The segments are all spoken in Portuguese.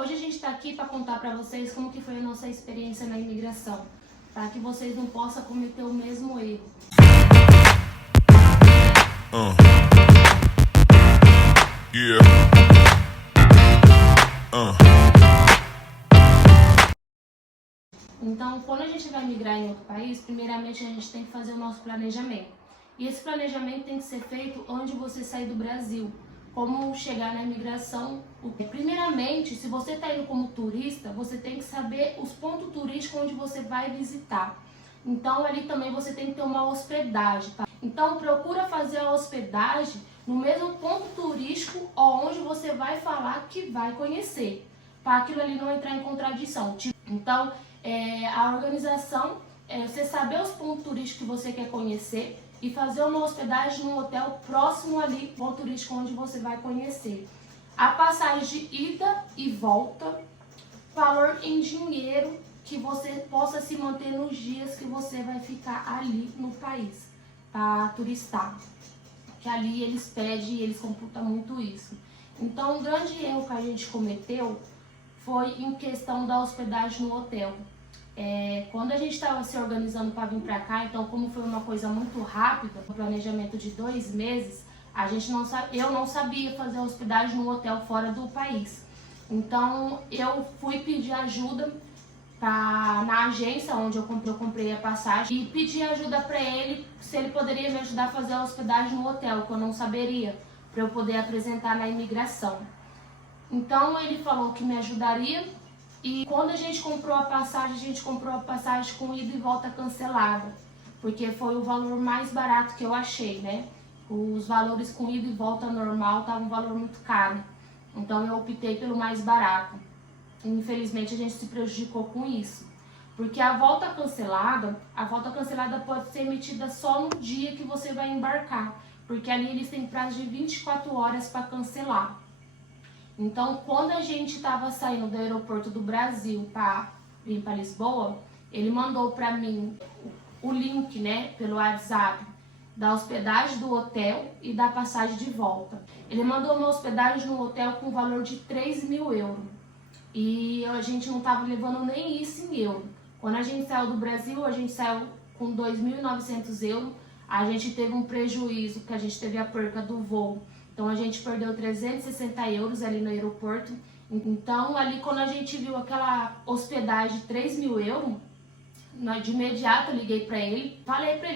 Hoje a gente está aqui para contar para vocês como que foi a nossa experiência na imigração, para que vocês não possam cometer o mesmo erro. Então, quando a gente vai migrar em outro país, primeiramente a gente tem que fazer o nosso planejamento. E esse planejamento tem que ser feito antes de você sair do Brasil. Como chegar na imigração. Primeiramente, se você está indo como turista, você tem que saber os pontos turísticos onde você vai visitar. Então, ali também você tem que ter uma hospedagem. Tá? Então, procura fazer a hospedagem no mesmo ponto turístico onde você vai falar que vai conhecer, para aquilo ali não entrar em contradição. Então, a organização é você saber os pontos turísticos que você quer conhecer e fazer uma hospedagem num hotel próximo ali, ponto turístico onde você vai conhecer. A passagem de ida e volta, valor em dinheiro que você possa se manter nos dias que você vai ficar ali no país, para turistar. Que ali eles pedem e eles computam muito isso. Então, um grande erro que a gente cometeu foi em questão da hospedagem no hotel. Quando a gente estava se organizando para vir para cá, então como foi uma coisa muito rápida, um planejamento de 2 meses, eu não sabia fazer a hospedagem no hotel fora do país. Então eu fui pedir ajuda na agência onde eu comprei a passagem e pedi ajuda para ele se ele poderia me ajudar a fazer a hospedagem no hotel, que eu não saberia, para eu poder apresentar na imigração. Então ele falou que me ajudaria. E quando a gente comprou a passagem com ida e volta cancelada, porque foi o valor mais barato que eu achei, né? Os valores com ida e volta normal estavam um valor muito caro, então eu optei pelo mais barato. Infelizmente a gente se prejudicou com isso, porque a volta cancelada pode ser emitida só no dia que você vai embarcar, porque ali eles têm prazo de 24 horas para cancelar. Então, quando a gente estava saindo do aeroporto do Brasil para vir para Lisboa, ele mandou para mim o link, né, pelo WhatsApp, da hospedagem do hotel e da passagem de volta. Ele mandou uma hospedagem no hotel com valor de 3.000 euros. E a gente não estava levando nem isso em euro. Quando a gente saiu do Brasil, a gente saiu com 2.900 euros. A gente teve um prejuízo, que a gente teve a perca do voo. Então a gente perdeu 360 euros ali no aeroporto. Então ali quando a gente viu aquela hospedagem de 3.000 euros, de imediato eu liguei para ele,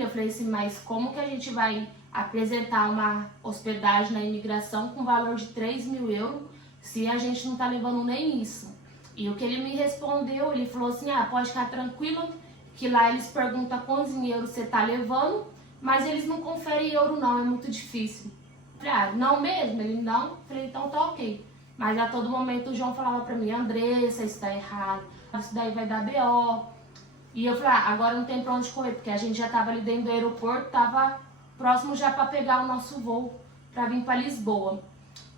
eu falei assim, mas como que a gente vai apresentar uma hospedagem na imigração com valor de 3.000 euros se a gente não tá levando nem isso? E o que ele me respondeu, ele falou assim, pode ficar tranquilo, que lá eles perguntam quantos euros você tá levando, mas eles não conferem euro não, é muito difícil. Não mesmo? Ele não. Falei, então tá ok. Mas a todo momento o João falava pra mim, Andressa, isso tá errado, isso daí vai dar BO. E eu falei, agora não tem pra onde correr, porque a gente já tava ali dentro do aeroporto, tava próximo já pra pegar o nosso voo pra vir pra Lisboa.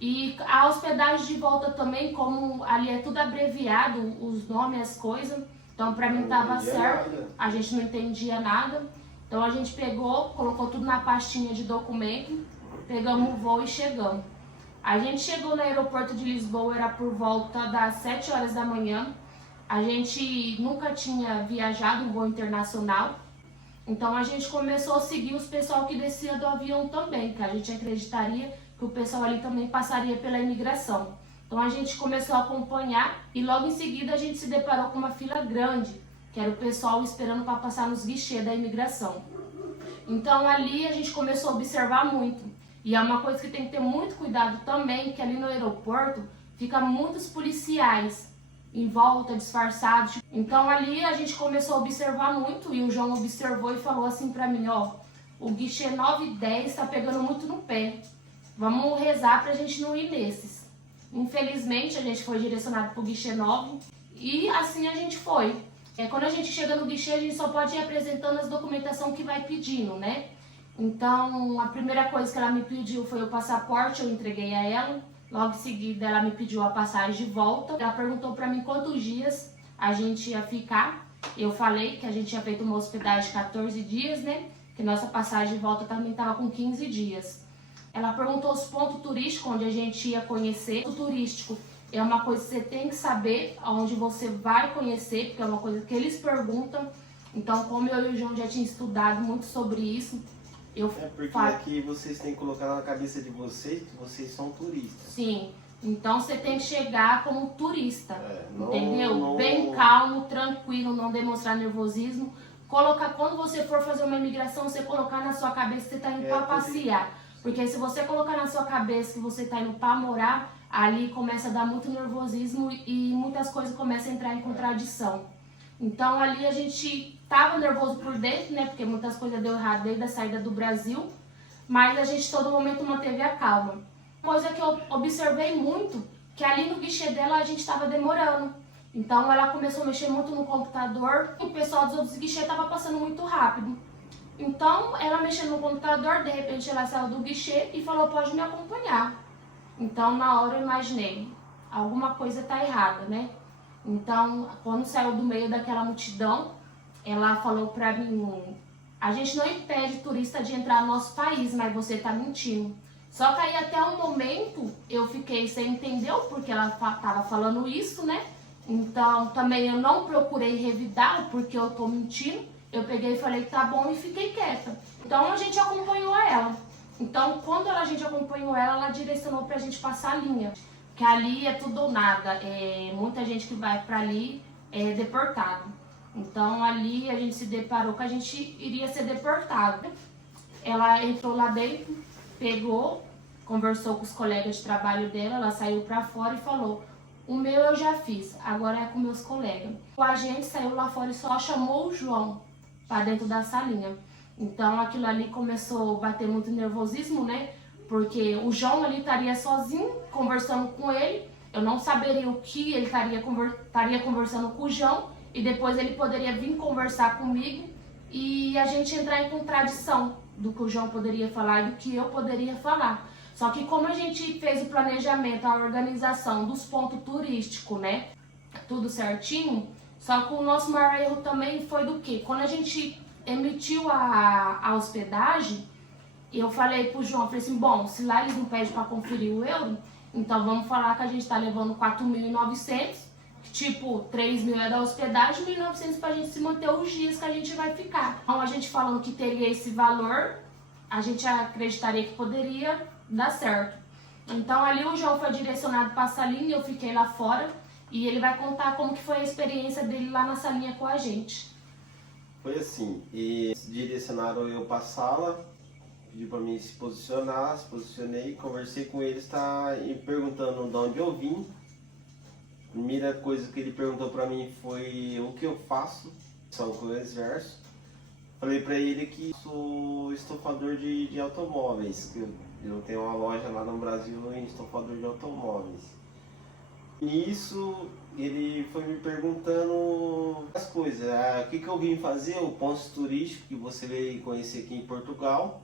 E a hospedagem de volta também, como ali é tudo abreviado, os nomes, as coisas, então pra mim tava certo, a gente não entendia nada. Então a gente pegou, colocou tudo na pastinha de documento, pegamos o voo e chegamos. A gente chegou no aeroporto de Lisboa, era por volta das 7 horas da manhã. A gente nunca tinha viajado um voo internacional. Então a gente começou a seguir os pessoal que descia do avião também, que a gente acreditaria que o pessoal ali também passaria pela imigração. Então a gente começou a acompanhar e logo em seguida a gente se deparou com uma fila grande, que era o pessoal esperando para passar nos guichês da imigração. Então ali a gente começou a observar muito. E é uma coisa que tem que ter muito cuidado também, que ali no aeroporto fica muitos policiais em volta, disfarçados. Então ali a gente começou a observar muito e o João observou e falou assim pra mim, o guichê 9 e 10 tá pegando muito no pé. Vamos rezar pra gente não ir nesses. Infelizmente a gente foi direcionado pro guichê 9 e assim a gente foi. Quando a gente chega no guichê a gente só pode ir apresentando as documentação que vai pedindo, né? Então, a primeira coisa que ela me pediu foi o passaporte, eu entreguei a ela. Logo em seguida, ela me pediu a passagem de volta. Ela perguntou para mim quantos dias a gente ia ficar. Eu falei que a gente tinha feito uma hospedagem de 14 dias, né? Que nossa passagem de volta também estava com 15 dias. Ela perguntou os pontos turísticos onde a gente ia conhecer. O turístico, é uma coisa que você tem que saber aonde você vai conhecer, porque é uma coisa que eles perguntam. Então, como eu e o João já tinha estudado muito sobre isso, porque aqui vocês têm que colocar na cabeça de vocês que vocês são turistas. Sim. Então você tem que chegar como turista, entendeu? Não... Bem calmo, tranquilo, não demonstrar nervosismo. Quando você for fazer uma imigração, você colocar na sua cabeça que você está indo para passear. Porque se você colocar na sua cabeça que você está indo para morar, ali começa a dar muito nervosismo e muitas coisas começam a entrar em contradição. Então ali a gente estava nervoso por dentro, né? Porque muitas coisas deu errado desde a saída do Brasil, mas a gente todo momento manteve a calma. Coisa que eu observei muito, que ali no guichê dela a gente estava demorando. Então ela começou a mexer muito no computador e o pessoal dos outros guichês estava passando muito rápido. Então ela mexendo no computador, de repente ela saiu do guichê e falou, pode me acompanhar. Então na hora eu imaginei, alguma coisa está errada, né? Então quando saiu do meio daquela multidão, ela falou pra mim, a gente não impede turista de entrar no nosso país, mas você está mentindo. Só que aí até um momento eu fiquei sem entender o porquê ela estava falando isso, né? Então também eu não procurei revidar o porquê eu tô mentindo. Eu peguei e falei que tá bom e fiquei quieta. Então a gente acompanhou ela. Então quando a gente acompanhou ela direcionou pra gente passar a linha. Que ali é tudo ou nada. Muita gente que vai pra ali é deportado. Então ali a gente se deparou que a gente iria ser deportado. Ela entrou lá dentro, pegou, conversou com os colegas de trabalho dela, ela saiu pra fora e falou, o meu eu já fiz, agora é com meus colegas. O agente saiu lá fora e só chamou o João para dentro da salinha. Então aquilo ali começou a bater muito nervosismo, né? Porque o João ali estaria sozinho, conversando com ele, eu não saberia o que ele estaria conversando com o João, e depois ele poderia vir conversar comigo e a gente entrar em contradição do que o João poderia falar e do que eu poderia falar. Só que como a gente fez o planejamento, a organização dos pontos turísticos, né? Tudo certinho. Só que o nosso maior erro também foi do quê? Quando a gente emitiu a hospedagem, eu falei pro João, falei assim, bom, se lá eles não pedem para conferir o euro, então vamos falar que a gente tá levando 4.900, tipo, 3.000 é da hospedagem, 1.900 pra gente se manter os dias que a gente vai ficar. Então a gente falando que teria esse valor, a gente acreditaria que poderia dar certo. Então ali o João foi direcionado para a salinha, eu fiquei lá fora e ele vai contar como que foi a experiência dele lá na salinha com a gente. Foi assim, e direcionaram eu para a sala, pedi para mim se posicionar, se posicionei, conversei com eles, perguntando de onde eu vim. A primeira coisa que ele perguntou para mim foi o que eu faço, são com o exército. Falei para ele que sou estofador de automóveis, que eu tenho uma loja lá no Brasil em estofador de automóveis. Nisso ele foi me perguntando as coisas, o que eu vim fazer, o ponto turístico que você veio conhecer aqui em Portugal.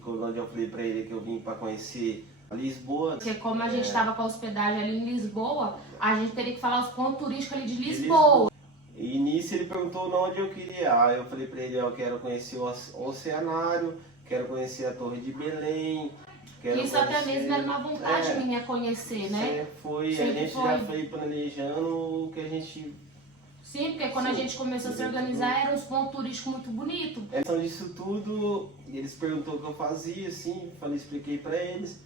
Foi onde eu falei para ele que eu vim para conhecer Lisboa. Porque como a gente estava com a hospedagem ali em Lisboa, a gente teria que falar os pontos turísticos ali de Lisboa. E nisso ele perguntou onde eu queria. Eu falei para ele, eu quero conhecer o Oceanário, quero conhecer a Torre de Belém. Isso até mesmo era uma vontade minha conhecer, né? Já foi planejando o que a gente... Sim, porque quando a gente começou a se organizar, eram uns pontos turísticos muito bonitos. Então disso tudo, eles perguntaram o que eu fazia, assim, expliquei para eles.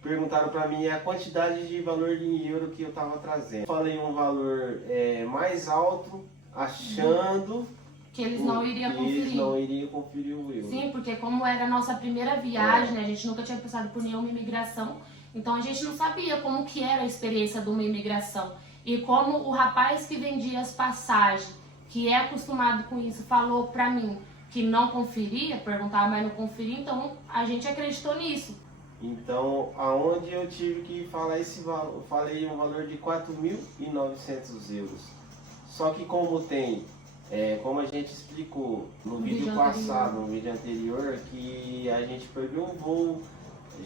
Perguntaram para mim a quantidade de valor em euro que eu estava trazendo. Falei um valor mais alto, achando que eles não iriam conferir. Eles não iriam conferir o euro. Sim, porque como era a nossa primeira viagem, né, a gente nunca tinha passado por nenhuma imigração, então a gente não sabia como que era a experiência de uma imigração. E como o rapaz que vendia as passagens, que é acostumado com isso, falou pra mim que não conferia, perguntava, mas não conferia, então a gente acreditou nisso. Então, aonde eu tive que falar esse valor, falei um valor de 4.900 euros. Só que como tem, como a gente explicou no vídeo passado, no vídeo anterior, que a gente perdeu um voo,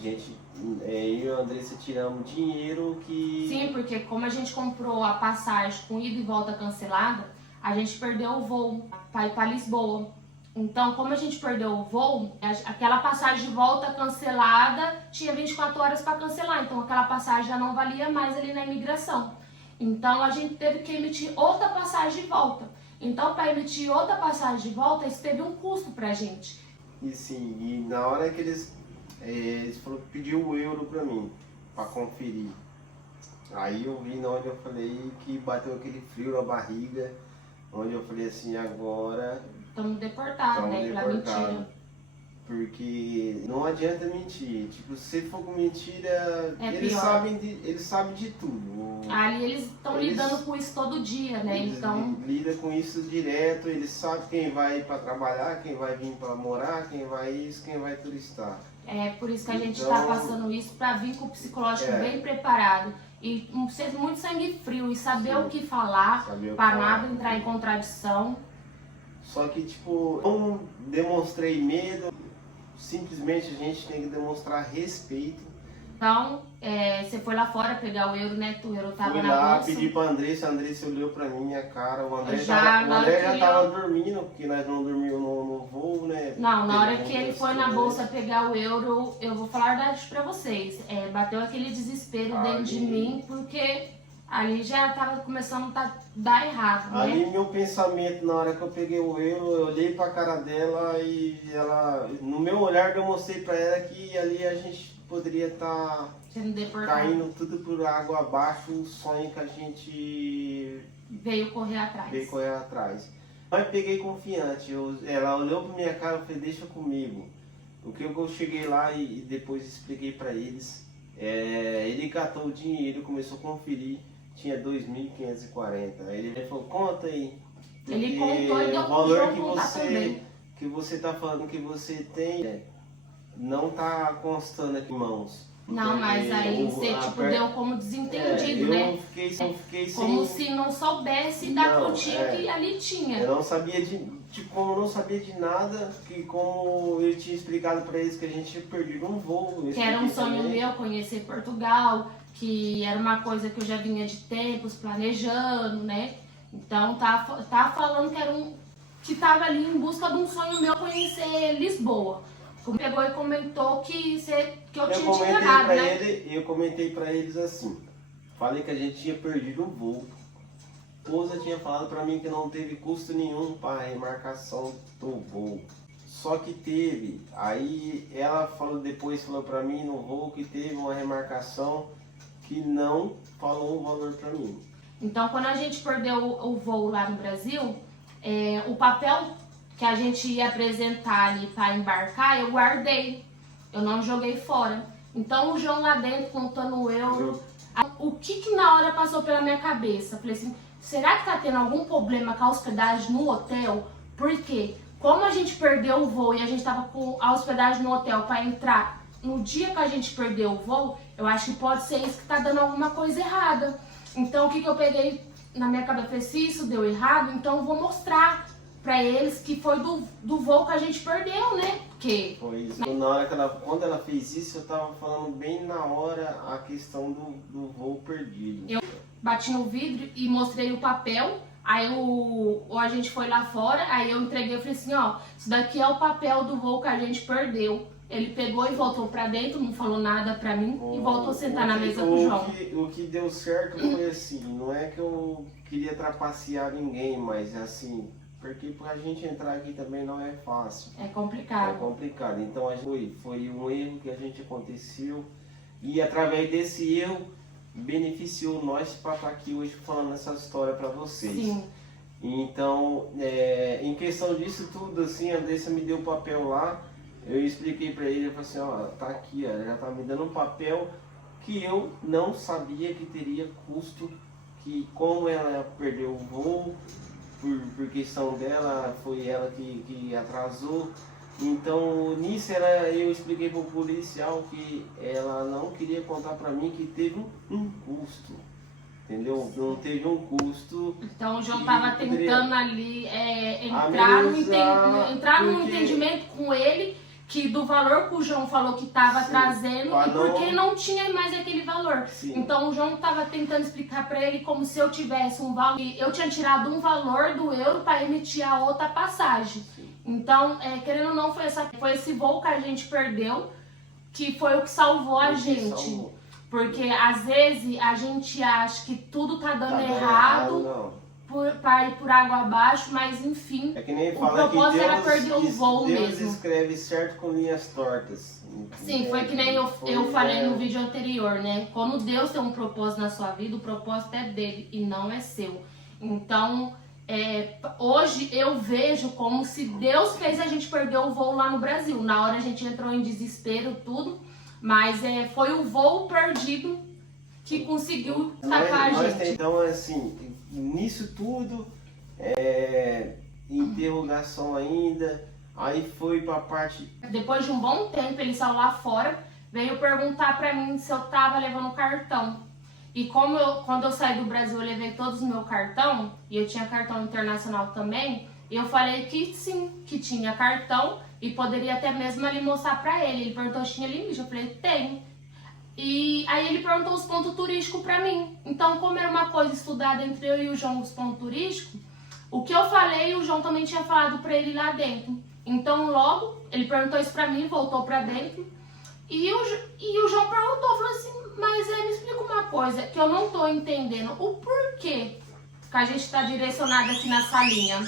eu e a Andressa tiramos dinheiro que... Sim, porque como a gente comprou a passagem com ida e volta cancelada, a gente perdeu o voo para ir para Lisboa. Então, como a gente perdeu o voo, aquela passagem de volta cancelada tinha 24 horas para cancelar. Então, aquela passagem já não valia mais ali na imigração. Então, a gente teve que emitir outra passagem de volta. Então, para emitir outra passagem de volta, isso teve um custo para a gente. E sim, e na hora que eles foram pedir o euro para mim, para conferir. Aí eu vi na onde eu falei que bateu aquele frio na barriga, onde eu falei assim, agora Estamos deportados, né? Pela mentira. Porque não adianta mentir. Tipo, se for com mentira, eles sabem de tudo. Ali eles estão lidando com isso todo dia, né? Eles lidam com isso direto, eles sabem quem vai para trabalhar, quem vai vir para morar, quem vai isso, quem vai turistar. É por isso que a gente está passando isso, para vir com o psicológico bem preparado. E ser muito sangue frio e saber o que falar, para nada entrar em contradição. Só que, tipo, não demonstrei medo, simplesmente a gente tem que demonstrar respeito. Então, você foi lá fora pegar o euro, né? O euro tava fui na lá, bolsa. pedi pra Andressa, a Andressa olhou pra mim, minha cara, o André já tava dormindo, porque nós não dormimos no voo, né? Não, na hora que ele foi na bolsa pegar o euro, eu vou falar a verdade pra vocês, bateu aquele desespero dentro de mim, porque ali já tava começando a dar errado, né? Ali meu pensamento, na hora que eu peguei o euro, eu olhei pra cara dela e ela, no meu olhar eu mostrei pra ela que ali a gente poderia estar caindo tudo por água abaixo, o sonho que a gente veio correr atrás. Mas peguei confiante, ela olhou pra minha cara e falei, deixa comigo. O que eu cheguei lá e depois expliquei pra eles, ele catou o dinheiro, começou a conferir, tinha 2.540. Aí ele falou, conta aí. Ele contou e deu o valor que você tá falando que você tem, não tá constando aqui em mãos. Não, mas aí você deu como desentendido, né? Eu fiquei como se não soubesse da quantia que ali tinha. Eu não sabia como eu não sabia de nada, que como eu tinha explicado pra eles que a gente tinha perdido um voo. Que era um sonho meu conhecer Portugal, que era uma coisa que eu já vinha de tempos planejando, né? Então tá falando que tava ali em busca de um sonho meu conhecer Lisboa. Pegou e comentou que eu tinha te enganado, né? Eu comentei pra eles assim, falei que a gente tinha perdido o voo. A esposa tinha falado pra mim que não teve custo nenhum para a remarcação do voo. Só que teve. Aí ela falou pra mim no voo que teve uma remarcação que não falou o valor pra mim. Então quando a gente perdeu o voo lá no Brasil, o papel que a gente ia apresentar ali para embarcar, eu guardei. Eu não joguei fora. Então o João lá dentro contando o euro. O que na hora passou pela minha cabeça? Falei assim, será que tá tendo algum problema com a hospedagem no hotel? Porque como a gente perdeu o voo e a gente tava com a hospedagem no hotel para entrar no dia que a gente perdeu o voo, eu acho que pode ser isso que tá dando alguma coisa errada. Então o que eu peguei na minha cabeça? Falei, se isso deu errado, então eu vou mostrar pra eles que foi do voo que a gente perdeu, né? Porque foi isso. Na hora quando ela fez isso, eu tava falando bem na hora a questão do voo perdido. Eu bati no vidro e mostrei o papel. Aí o agente foi lá fora, aí eu entreguei e falei assim, ó, isso daqui é o papel do voo que a gente perdeu. Ele pegou e voltou pra dentro, não falou nada pra mim e voltou a sentar na mesa com o João. O que deu certo foi assim, não é que eu queria trapacear ninguém, mas assim, porque pra gente entrar aqui também não é fácil. É complicado. É complicado. Então foi um erro que a gente aconteceu e através desse erro beneficiou nós para estar aqui hoje falando essa história para vocês. Sim. Então, em questão disso tudo, assim, a Andressa me deu o papel lá, eu expliquei para ele, eu falei assim, ó, tá aqui, ó, ela já tá me dando um papel que eu não sabia que teria custo, que como ela perdeu o voo, por questão dela, foi ela que atrasou. Então nisso eu expliquei para o policial que ela não queria contar para mim que teve um custo, entendeu? Não teve um custo. Então o João estava tentando ali entrar no entendimento com ele que do valor que o João falou que estava trazendo e porque não tinha mais aquele valor. Sim. Então o João estava tentando explicar para ele como se eu tivesse um valor, eu tinha tirado um valor do euro para emitir a outra passagem. Sim. Então, querendo ou não, foi esse voo que a gente perdeu, que foi o que salvou a gente. Porque às vezes a gente acha que tudo tá dando errado para ir por água abaixo, mas enfim, é que nem o fala propósito que Deus, era perder o voo Deus mesmo. escreve certo com linhas tortas. Sim, foi que nem eu falei no vídeo anterior, né? Quando Deus tem um propósito na sua vida, o propósito é dele e não é seu. Então, hoje eu vejo como se Deus fez a gente perder o voo lá no Brasil. Na hora a gente entrou em desespero, tudo, mas foi o voo perdido que conseguiu sacar a gente. Então, assim, nisso tudo, interrogação ainda, aí foi pra parte... Depois de um bom tempo, ele saiu lá fora, veio perguntar pra mim se eu tava levando cartão. E quando eu saí do Brasil, eu levei todos os meus cartão, e eu tinha cartão internacional também, e eu falei que sim, que tinha cartão, e poderia até mesmo ali mostrar pra ele. Ele perguntou se tinha limite, eu falei, tem. E aí ele perguntou os pontos turísticos pra mim. Então, como era uma coisa estudada entre eu e o João, os pontos turísticos, o que eu falei, o João também tinha falado pra ele lá dentro. Então, logo, ele perguntou isso pra mim, voltou pra dentro, e o João perguntou, falou assim, mas me explica uma coisa, que eu não tô entendendo, o porquê que a gente tá direcionado aqui na salinha.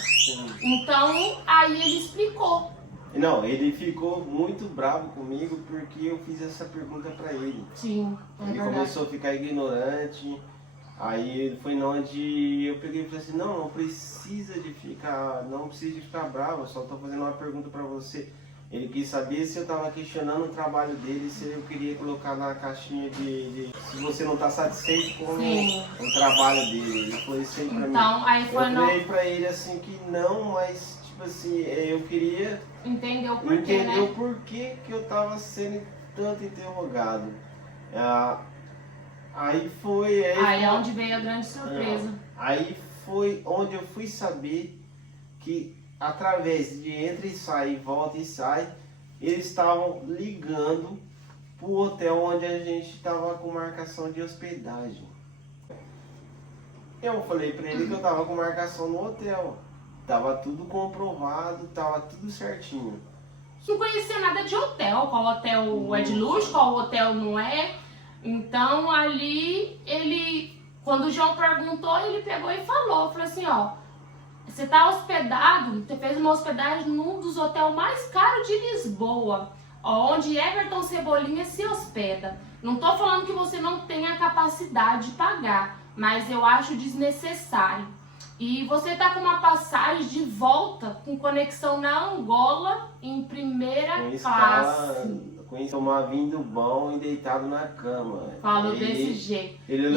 Então, aí ele explicou. Não, ele ficou muito bravo comigo porque eu fiz essa pergunta pra ele. Sim, ele começou a ficar ignorante, aí foi onde eu peguei e falei assim, não precisa de ficar bravo, eu só tô fazendo uma pergunta pra você. Ele quis saber se eu estava questionando o trabalho dele, se eu queria colocar na caixinha se você não está satisfeito com o trabalho dele. Ele foi isso aí pra mim. Aí foi eu falei pra ele assim que não, mas tipo assim, eu queria entender o porquê, o porquê que eu estava sendo tanto interrogado. Aí é onde veio a grande surpresa. Aí foi onde eu fui saber que através de entra e sai, volta e sai, eles estavam ligando pro hotel onde a gente estava com marcação de hospedagem. Eu falei para ele que eu estava com marcação no hotel. Tava tudo comprovado, tava tudo certinho. Não conhecia nada de hotel, qual hotel é de luxo, qual hotel não é. Então ali, quando o João perguntou, ele pegou e falou assim, ó, você tá hospedado, você fez uma hospedagem num dos hotéis mais caros de Lisboa, onde Everton Cebolinha se hospeda. Não tô falando que você não tenha capacidade de pagar, mas eu acho desnecessário. E você tá com uma passagem de volta com conexão na Angola em primeira classe. Com tomar vinho bom e deitado na cama. Falou desse jeito. Ele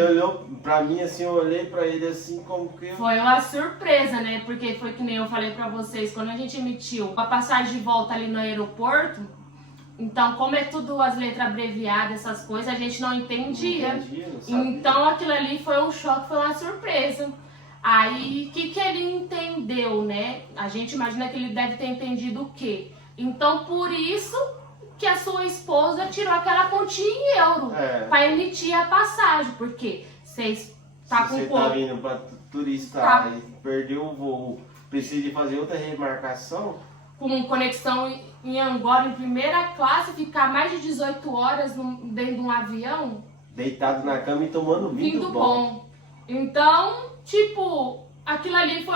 olhou pra mim assim, eu olhei pra ele assim como que... Foi uma surpresa, né? Porque foi que nem eu falei pra vocês, quando a gente emitiu a passagem de volta ali no aeroporto, então como é tudo as letras abreviadas, essas coisas, a gente não entendia. Não sabia. Então aquilo ali foi um choque, foi uma surpresa. Aí, o que ele entendeu, né? A gente imagina que ele deve ter entendido o quê? Então, por isso que a sua esposa tirou aquela continha em euro para emitir a passagem, porque vocês tá com você tá vindo para turistar e perdeu o voo, precisa de fazer outra remarcação, com conexão em Angola em primeira classe, ficar mais de 18 horas dentro de um avião, deitado na cama e tomando vinho bom. Então, tipo, aquilo ali foi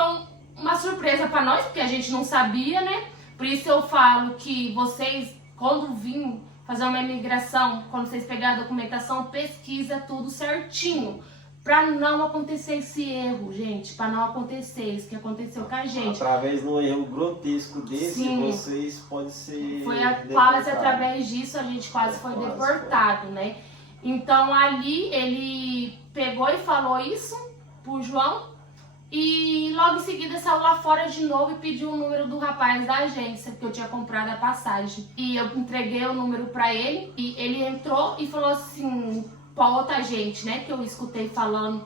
uma surpresa para nós, porque a gente não sabia, né? Por isso eu falo que vocês, quando vim fazer uma imigração, quando vocês pegarem a documentação, pesquisa tudo certinho. Pra não acontecer esse erro, gente. Pra não acontecer isso que aconteceu com a gente. Através de um erro grotesco desse, sim, vocês podem ser quase através disso a gente quase foi deportado, né? Então ali ele pegou e falou isso pro João. E logo em seguida saiu lá fora de novo e pediu o número do rapaz da agência que eu tinha comprado a passagem. E eu entreguei o número pra ele e ele entrou e falou assim pra outra gente, né, que eu escutei falando,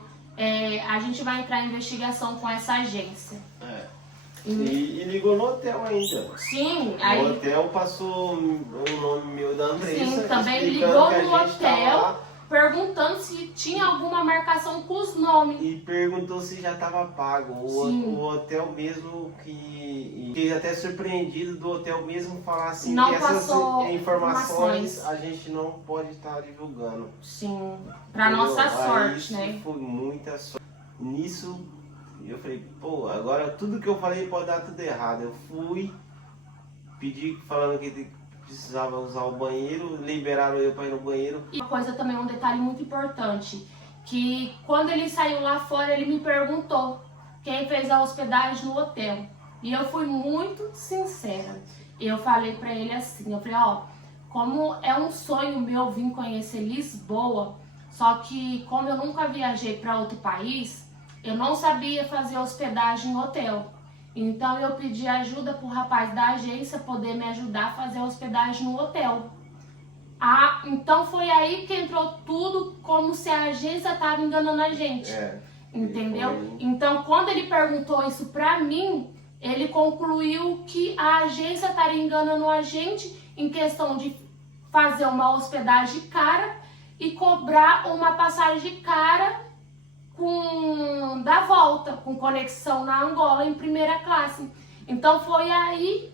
a gente vai entrar em investigação com essa agência. E ligou no hotel ainda. Sim, aí... O hotel passou o nome meu da Andressa. Sim, também ligou no hotel. perguntando se tinha alguma marcação com os nomes. E perguntou se já estava pago. O hotel mesmo que... Fiquei até surpreendido do hotel mesmo falar assim Não que essas passou informações a gente não pode estar divulgando. Sim, pra nossa sorte, isso né? Foi muita sorte. Nisso, eu falei, pô, agora tudo que eu falei pode dar tudo errado. Eu fui, pedi falando que precisava usar o banheiro, liberaram eu para ir no banheiro. E uma coisa também, um detalhe muito importante, que quando ele saiu lá fora, ele me perguntou quem fez a hospedagem no hotel. E eu fui muito sincera. Eu falei pra ele assim, eu falei, ó, como é um sonho meu vir conhecer Lisboa, só que como eu nunca viajei para outro país, eu não sabia fazer hospedagem em hotel. Então eu pedi ajuda pro rapaz da agência poder me ajudar a fazer a hospedagem no hotel. Então foi aí que entrou tudo como se a agência estava enganando a gente. Entendeu? Então quando ele perguntou isso pra mim, ele concluiu que a agência estaria enganando a gente em questão de fazer uma hospedagem cara e cobrar uma passagem cara da volta, com conexão na Angola em primeira classe. Então foi aí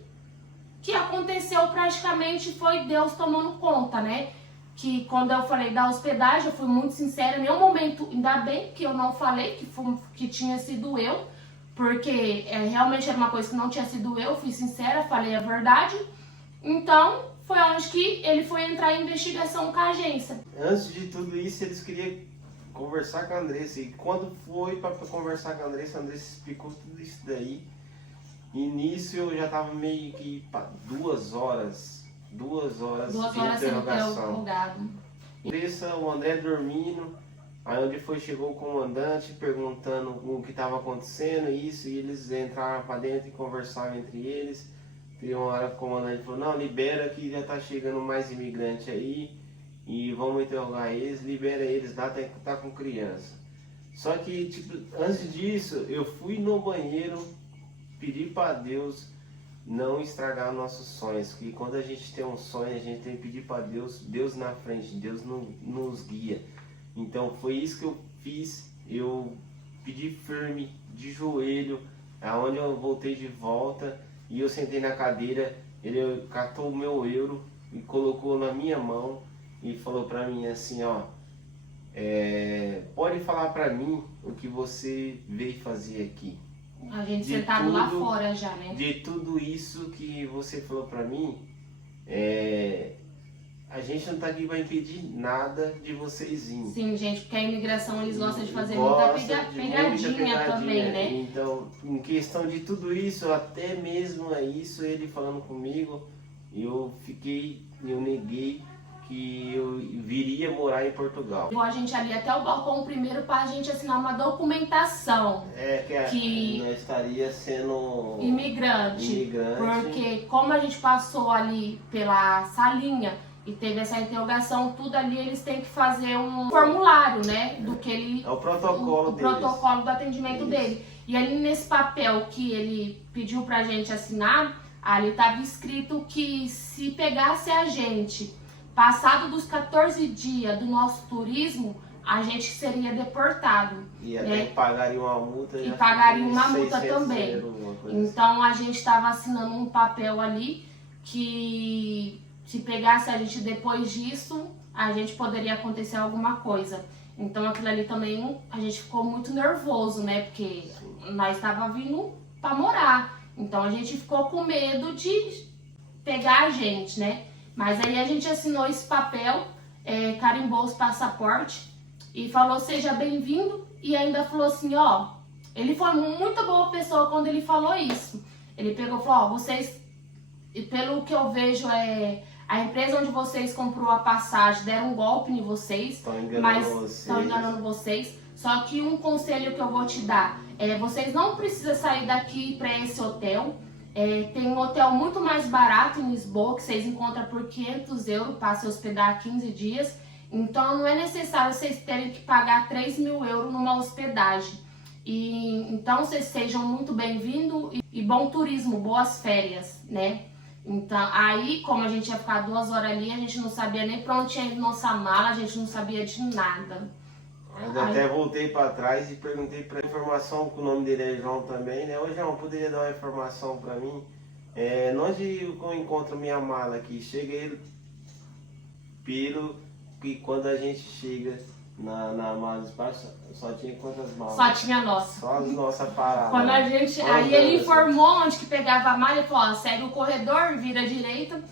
que aconteceu, praticamente foi Deus tomando conta, né? Que quando eu falei da hospedagem, eu fui muito sincera, em nenhum momento, ainda bem que eu não falei que tinha sido eu, porque realmente era uma coisa que não tinha sido eu, fui sincera, falei a verdade. Então foi onde que ele foi entrar em investigação com a agência. Antes de tudo isso, eles queriam conversar com a Andressa, e quando foi para conversar com a Andressa explicou tudo isso daí. E nisso eu já tava meio que 2 horas de interrogação. Andressa, o André dormindo, aí onde foi, chegou o comandante perguntando o que estava acontecendo, isso, e eles entraram para dentro e conversaram entre eles. E uma hora o comandante falou, não, libera que já tá chegando mais imigrante aí, e vamos interrogar eles, libera eles lá, tá com criança. Só que, tipo, antes disso, eu fui no banheiro, pedi para Deus não estragar nossos sonhos, que quando a gente tem um sonho, a gente tem que pedir para Deus, Deus na frente, Deus nos guia. Então foi isso que eu fiz, eu pedi firme, de joelho, aonde eu voltei de volta, e eu sentei na cadeira, ele catou o meu euro e colocou na minha mão e falou para mim assim, ó, pode falar para mim o que você veio fazer aqui. A gente sentado lá fora já, né? De tudo isso que você falou pra mim, a gente não tá aqui pra impedir nada de vocês irem. Sim, gente, porque a imigração eles gostam de fazer muita pegadinha também, né? Então, em questão de tudo isso, até mesmo isso, ele falando comigo, eu neguei que eu viria morar em Portugal. Levou a gente ali até o balcão primeiro para a gente assinar uma documentação. Que nós estaria sendo imigrante. Porque como a gente passou ali pela salinha e teve essa interrogação, tudo ali eles têm que fazer um formulário, né? Do que ele... É o protocolo deles. O protocolo do atendimento dele. E ali nesse papel que ele pediu pra gente assinar, ali estava escrito que se pegasse a gente... Passado dos 14 dias do nosso turismo, a gente seria deportado. E até pagaria uma multa. E pagaria uma multa também. Então a gente estava assinando um papel ali que se pegasse a gente depois disso, a gente poderia acontecer alguma coisa. Então aquilo ali também a gente ficou muito nervoso, né? Porque nós estava vindo para morar. Então a gente ficou com medo de pegar a gente, né? Mas aí a gente assinou esse papel, carimbou os passaportes e falou seja bem-vindo, e ainda falou assim, ó, ele foi muito boa pessoa quando ele falou isso. Ele pegou e falou, ó, vocês, pelo que eu vejo, a empresa onde vocês comprou a passagem deram um golpe em vocês, estão enganando vocês. Só que um conselho que eu vou te dar, vocês não precisam sair daqui para esse hotel. Tem um hotel muito mais barato em Lisboa, que vocês encontram por 500 euros para se hospedar 15 dias. Então não é necessário vocês terem que pagar 3.000 euros numa hospedagem. Então vocês sejam muito bem-vindos e bom turismo, boas férias, né? Então, aí, como a gente ia ficar 2 horas ali, a gente não sabia nem pra onde tinha ido nossa mala, a gente não sabia de nada. Eu até voltei para trás e perguntei para informação, que o nome dele é João também, né? Ô João, poderia dar uma informação para mim? Onde eu encontro minha mala aqui? Cheguei pelo que quando a gente chega na mala do espaço, só tinha quantas malas? Só tinha a nossa. Só as nossas paradas. Quando a gente, aí ele informou onde que pegava a mala e falou, ó, segue o corredor, vira à direita,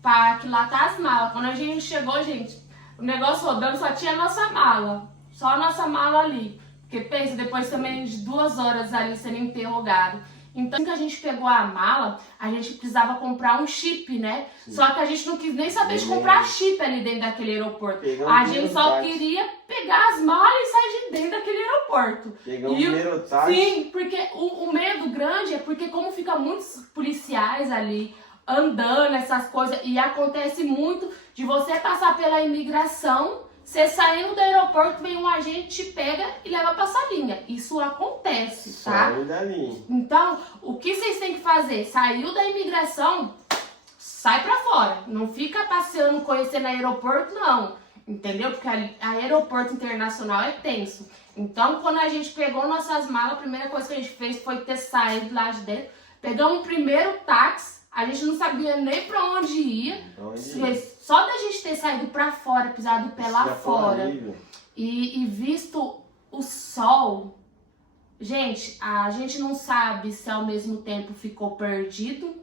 para que lá tá as malas. Quando a gente chegou, gente, o negócio rodando só tinha a nossa mala. Só a nossa mala ali. Porque pensa, depois também de 2 horas ali sendo interrogado. Então, assim que a gente pegou a mala, a gente precisava comprar um chip, né? Sim. Só que a gente não quis nem saber de comprar chip ali dentro daquele aeroporto. A gente só queria pegar as malas e sair de dentro daquele aeroporto. Pegamos o primeiro táxi. Sim, porque o medo grande é porque como fica muitos policiais ali andando, essas coisas, e acontece muito de você passar pela imigração, você saindo do aeroporto, vem um agente, te pega e leva pra salinha. Isso acontece, tá? Sai dali. Então, o que vocês têm que fazer? Saiu da imigração, sai pra fora. Não fica passeando, conhecendo aeroporto, não. Entendeu? Porque aeroporto internacional é tenso. Então, quando a gente pegou nossas malas, a primeira coisa que a gente fez foi ter saído lá de dentro. Pegamos o primeiro táxi. A gente não sabia nem pra onde ia. Só da gente ter saído pra fora, pisado o pé lá fora e visto o sol. Gente, a gente não sabe se ao mesmo tempo ficou perdido,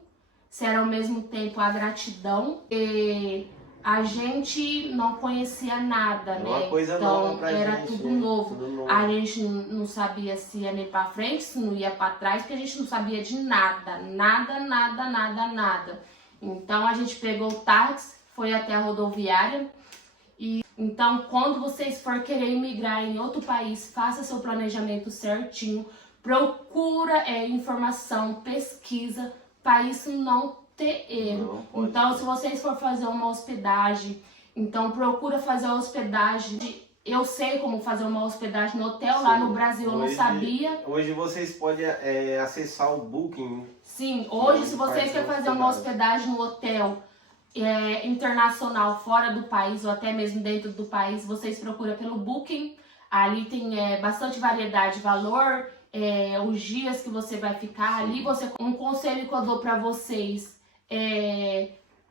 se era ao mesmo tempo a gratidão. E a gente não conhecia nada, né? Uma coisa então nova pra era gente, tudo né? novo. Tudo novo. A gente não sabia se ia nem pra frente, se não ia pra trás, porque a gente não sabia de nada. Nada. Então a gente pegou o táxi, foi até a rodoviária. E então, quando vocês for querer imigrar em outro país, faça seu planejamento certinho. Procura informação, pesquisa, para isso não ter erro. Então, se vocês for fazer uma hospedagem, então procura fazer a hospedagem. Eu sei como fazer uma hospedagem no hotel. Sim, lá no Brasil eu não sabia. Hoje vocês podem acessar o Booking. Sim, hoje se vocês querem fazer uma hospedagem no hotel internacional fora do país ou até mesmo dentro do país, vocês procuram pelo Booking. Ali tem bastante variedade de valor, os dias que você vai ficar. Ali um conselho que eu dou para vocês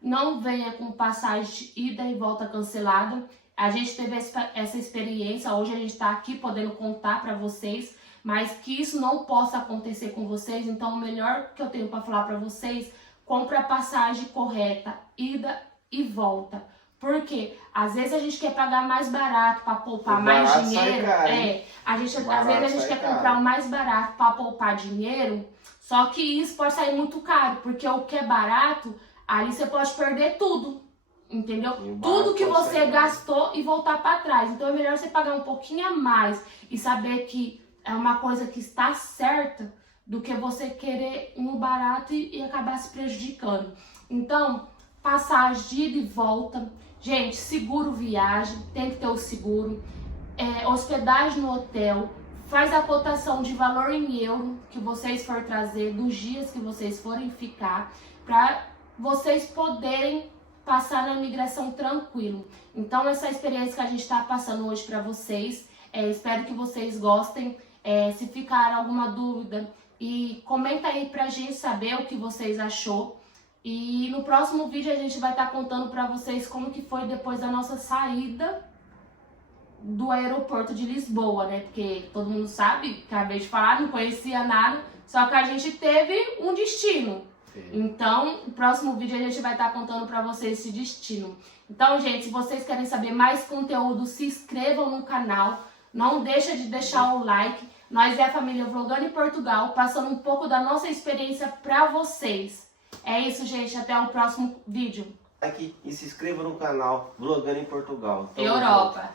não venha com passagem de ida e volta cancelada. A gente teve essa experiência, hoje a gente está aqui podendo contar para vocês, mas que isso não possa acontecer com vocês. Então o melhor que eu tenho para falar para vocês, compre a passagem correta, ida e volta. Porque às vezes a gente quer pagar mais barato para poupar mais dinheiro. Às vezes a gente quer comprar o mais barato para poupar dinheiro, só que isso pode sair muito caro, porque o que é barato, ali você pode perder tudo. Entendeu? Tudo que você gastou e voltar para trás. Então é melhor você pagar um pouquinho a mais e saber que é uma coisa que está certa do que você querer um barato e acabar se prejudicando. Então, passagem de ida e volta. Gente, seguro viagem, tem que ter o seguro. Hospedagem no hotel. Faz a cotação de valor em euro que vocês for trazer, dos dias que vocês forem ficar, para vocês poderem passar na imigração tranquilo. Então essa experiência que a gente está passando hoje para vocês, espero que vocês gostem. Se ficar alguma dúvida, e comenta aí pra gente saber o que vocês achou. E no próximo vídeo a gente vai estar contando para vocês como que foi depois da nossa saída do aeroporto de Lisboa, né? Porque todo mundo sabe, acabei de falar, não conhecia nada, só que a gente teve um destino. Então, no próximo vídeo a gente vai estar contando para vocês esse destino. Então, gente, se vocês querem saber mais conteúdo, se inscrevam no canal. Não deixa de deixar o like. Nós é a família Vlogando em Portugal, passando um pouco da nossa experiência para vocês. É isso, gente. Até o próximo vídeo. Aqui e se inscreva no canal Vlogando em Portugal. Europa.